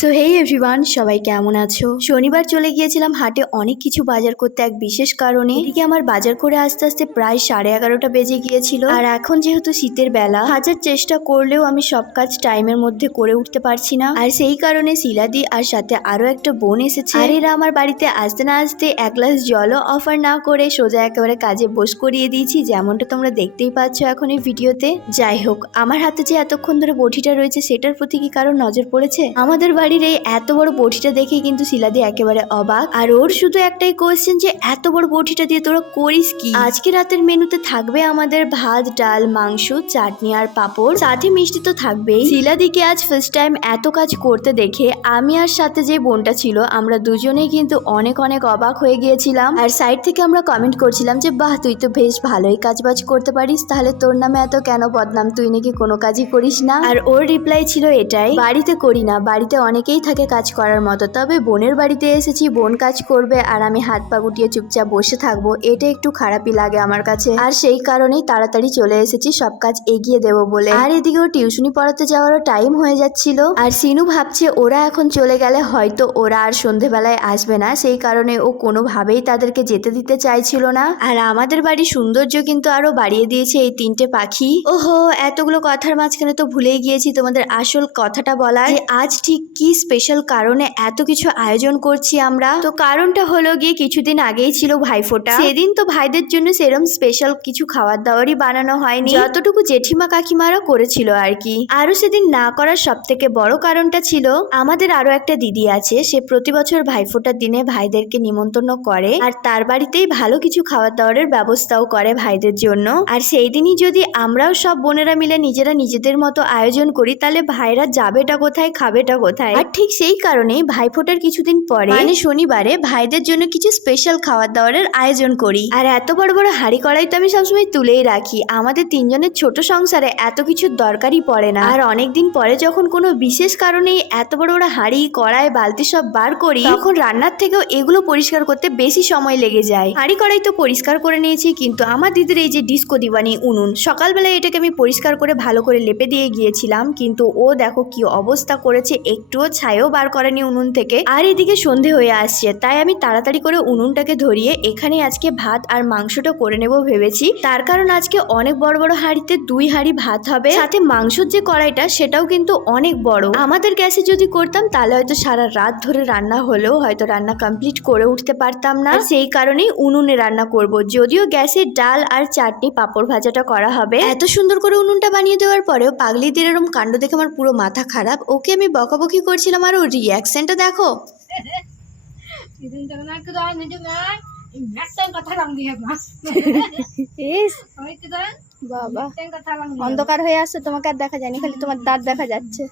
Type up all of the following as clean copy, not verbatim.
So hey everyone, সবাই কেমন আছো? শনিবার চলে গিয়েছিলাম হাটে অনেক কিছু বাজার করতে এক বিশেষ কারণে। এদিকে আমার বাজার করে আস্তে আস্তে প্রায় 11:30টা বেজে গিয়েছিল। আর এখন যেহেতু শীতের বেলা, হাজার চেষ্টা করলেও আমি সব কাজ টাইমের মধ্যে করে উঠতে পারছি না। আর সেই কারণে শিলাদি আর সাথে আরো একটা বোন এসেছে। আর এরা আমার বাড়িতে আসতে না আসতে এক গ্লাস জলও অফার না করে সোজা একেবারে কাজে বস করিয়ে দিয়েছি, যেমনটা তোমরা দেখতেই পাচ্ছ এখন এই ভিডিওতে। যাই হোক, আমার হাতে যে এতক্ষণ ধরে বটিটা রয়েছে সেটার প্রতি কি কারো নজর পড়েছে? আমাদের বাড়ির এই এত বড় বটিটা দেখে কিন্তু শিলাদি একেবারে অবাক। আর ওর শুধু একটাই কোয়েশ্চেন যে এত বড় বটিটা দিয়ে তোরা করিস কি? আজকে রাতের মেনুতে থাকবে আমাদের ভাত, ডাল, মাংস, চাটনি আর পাঁপড়, সাথে মিষ্টি তো থাকবেই। শিলাদিকে আজ ফার্স্ট টাইম এত কাজ করতে দেখে আমি আর সাথে যে বোনটা ছিল আমরা দুজনেই কিন্তু অনেক অনেক অবাক হয়ে গিয়েছিলাম। আর সাইড থেকে আমরা কমেন্ট করছিলাম যে বাহ, তুই তো বেশ ভালোই কাজবাজ করতে পারিস, তাহলে তোর নামে এত কেন বদনাম, তুই নাকি কোনো কাজই করিস না? আর ওর রিপ্লাই ছিল এটাই, বাড়িতে করি না, বাড়িতে অনেকেই থাকে কাজ করার মতো, তবে বোনের বাড়িতে এসেছি, বোন কাজ করবে আর আমি হাত পা গুটিয়ে চুপচাপ বসে থাকবো, এটা একটু খারাপই লাগে আমার কাছে। আর সেই কারণেই তাড়াতাড়ি চলে এসেছি সব কাজ এগিয়ে দেবো বলে। আর এদিকে ও টিউশনি পড়াতে যাওয়ারও টাইম হয়ে যাচ্ছিল। আর সিনু ভাবছে ওরা এখন চলে গেলে হয়তো ওরা আর সন্ধেবেলায় আসবে না, সেই কারণে ও কোনোভাবেই তাদেরকে যেতে দিতে চাইছিল না। আর আমাদের বাড়ির সৌন্দর্য কিন্তু আরো বাড়িয়ে দিয়েছে এই 3টে পাখি। ওহো, এতগুলো কথার মাঝখানে তো ভুলেই গিয়েছি তোমাদের আসল কথাটা বলার, যে আজ ঠিক কি স্পেশাল কারণে এত কিছু আয়োজন করছি আমরা। তো কারণটা হলো গিয়ে কিছুদিন আগেই ছিল ভাইফোঁটা। সেদিন তো ভাইদের জন্য সেরম স্পেশাল কিছু খাবার দাবারই বানানো হয়নি, যতটুকু জেঠিমা কাকিমারা করেছিল আর কি। আরো সেদিন না করার সব থেকে বড় কারণটা ছিল আমাদের আরো একটা দিদি আছে, সে প্রতি বছর ভাইফোঁটার দিনে ভাইদেরকে নিমন্ত্রণ করে আর তার বাড়িতেই ভালো কিছু খাবার দাবারের ব্যবস্থাও করে ভাইদের জন্য। আর সেই দিনই যদি আমরাও সব বোনেরা মিলে নিজেরা নিজেদের মতো আয়োজন করি, তাহলে ভাইরা যাবেটা কোথায়, খাবেটা কোথায়? আর ঠিক সেই কারণেই ভাইফোঁটার কিছুদিন পরে মানে শনিবারে ভাইদের জন্য কিছু স্পেশাল খাবার দাবারের আয়োজন করি। আর এত বড় বড় হাঁড়ি কড়াই তো আমি সবসময় তুলেই রাখি, আমাদের 3জনের ছোট সংসারে এত কিছুর দরকারই পড়ে না। আর অনেকদিন পরে যখন কোনো বিশেষ কারণেই এত বড় বড় হাঁড়ি, কড়াই, বালতি সব বার করি, তখন রান্নার থেকেও এগুলো পরিষ্কার করতে বেশি সময় লেগে যায়। হাঁড়ি কড়াই তো পরিষ্কার করে নিয়েছি, কিন্তু আমার দিদির এই যে ডিস্কো দিবানি উনুন, সকালবেলায় এটাকে আমি পরিষ্কার করে ভালো করে লেপে দিয়ে গিয়েছিলাম, কিন্তু ও দেখো কি অবস্থা করেছে, একটুও ছাইও বার করেনি উনুন থেকে। আর এদিকে সন্ধে হয়ে আসছে, তাই আমি তাড়াতাড়ি করে উনুনটাকে ধরিয়ে এখানে আজকে ভাত আর মাংসটা করে নেব ভেবেছি। তার কারণ আজকে অনেক বড় বড় হাঁড়িতে 2 হাঁড়ি ভাত হবে, সাথে মাংসর যে কড়াইটা সেটাও কিন্তু অনেক বড়। আমাদের গ্যাসে যদি করতাম তাহলে হয়তো সারা রাত ধরে রান্না হলেও হয়তো রান্না কমপ্লিট করে উঠতে পারতাম না, সেই কারণেই উনুনে রান্না করব। যদিও গ্যাসে ডাল আর চাটনি পাঁপড় ভাজাটা করা হবে। এত সুন্দর করে উনুনটা বানিয়ে দেওয়ার পরেও পাগলিদের এরকম কাণ্ড দেখে আমার পুরো মাথা খারাপ। ওকে আমি বকাবকি করছিলাম আর ওর রিয়াকশনটা দেখো। বাবা, অন্ধকার হয়ে আসছে, তোমাকে আর দেখা যায়নি, খালি তোমার দাঁত দেখা যাচ্ছে।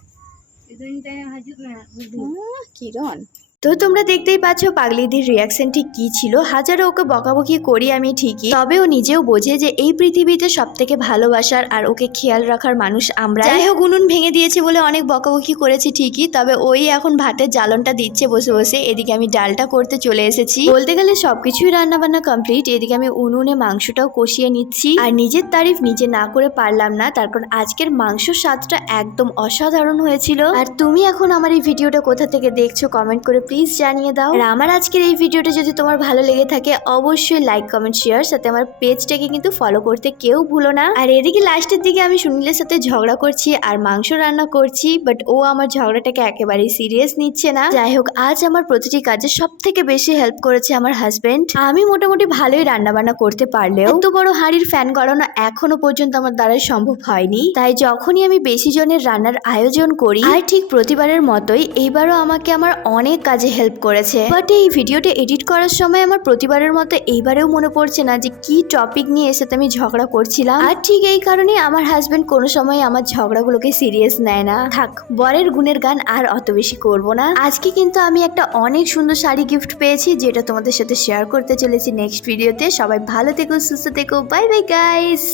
কিরণ, তো তোমরা দেখতেই পাচ্ছ পাগলিদির রিয়াকশন ঠিক কি ছিল। হাজারো ওকে বকাবকি করি আমি ঠিকই, তবে ও নিজেও বোঝে যে এই পৃথিবীতে সব থেকে ভালোবাসার আর ওকে খেয়াল রাখার মানুষ আমরা। যাই হোক, উনুন ভেঙে দিয়েছে বলে অনেক বকাবকি করেছি ঠিকই, তবে ওই এখন ভাতের জ্বালনটা দিচ্ছে বসে বসে। এদিকে আমি ডালটা করতে চলে এসেছি, বলতে গেলে সবকিছুই রান্না বান্না কমপ্লিট। এদিকে আমি উনুনে মাংসটাও কষিয়ে নিচ্ছি। আর নিজের তারিফ নিজে না করে পারলাম না, তার কারণ আজকের মাংসর স্বাদটা একদম অসাধারণ হয়েছিল। আর তুমি এখন আমার এই ভিডিওটা কোথা থেকে দেখছো কমেন্ট করে প্লিজ জানিয়ে দাও। আর আমার আজকের এই ভিডিওটা যদি তোমার ভালো লেগে থাকে অবশ্যই লাইক, কমেন্ট, শেয়ার, সাথে আমার পেজটাকে কিন্তু ফলো করতে কেউ ভুলো না। আর এদিকে লাস্টের দিকে আমি সুনীলের সাথে ঝগড়া করছি আর মাংস রান্না করছি, বাট ও আমার ঝগড়াটাকে একেবারেই সিরিয়াস নিচ্ছে না। যাই হোক, আজ আমার প্রতিটি কাজে সব থেকে বেশি হেল্প করেছে আমার হাজবেন্ড। আমি মোটামুটি ভালোই রান্না বান্না করতে পারলেও এত বড় হাঁড়ির ফ্যান গলানো এখনো পর্যন্ত আমার দ্বারা সম্ভব হয়নি। তাই যখনই আমি বেশি জনের রান্নার আয়োজন করি, আর ঠিক প্রতিবারের মতোই এইবারও আমাকে আমার অনেক কাজে হেল্প করেছে। বাট এই ভিডিওটা এডিট করার সময় আমার প্রতিবারের মতো এইবারেও মনে পড়ছে না যে কি টপিক নিয়ে এসে আমি ঝগড়া করছিলাম। আর ঠিক এই কারণে আমার হাজবেন্ড কোনো সময় আমার ঝগড়াগুলোকে সিরিয়াস নেয় না। থাক, বরের গুণের গান আর অত বেশি করব না। আজকে কিন্তু আমি একটা অনেক সুন্দর শাড়ি গিফট পেয়েছি, যেটা তোমাদের সাথে শেয়ার করতে চলেছি নেক্সট ভিডিওতে। সবাই ভালো থেকো, সুস্থ থেকো, বাই বাই গাইস।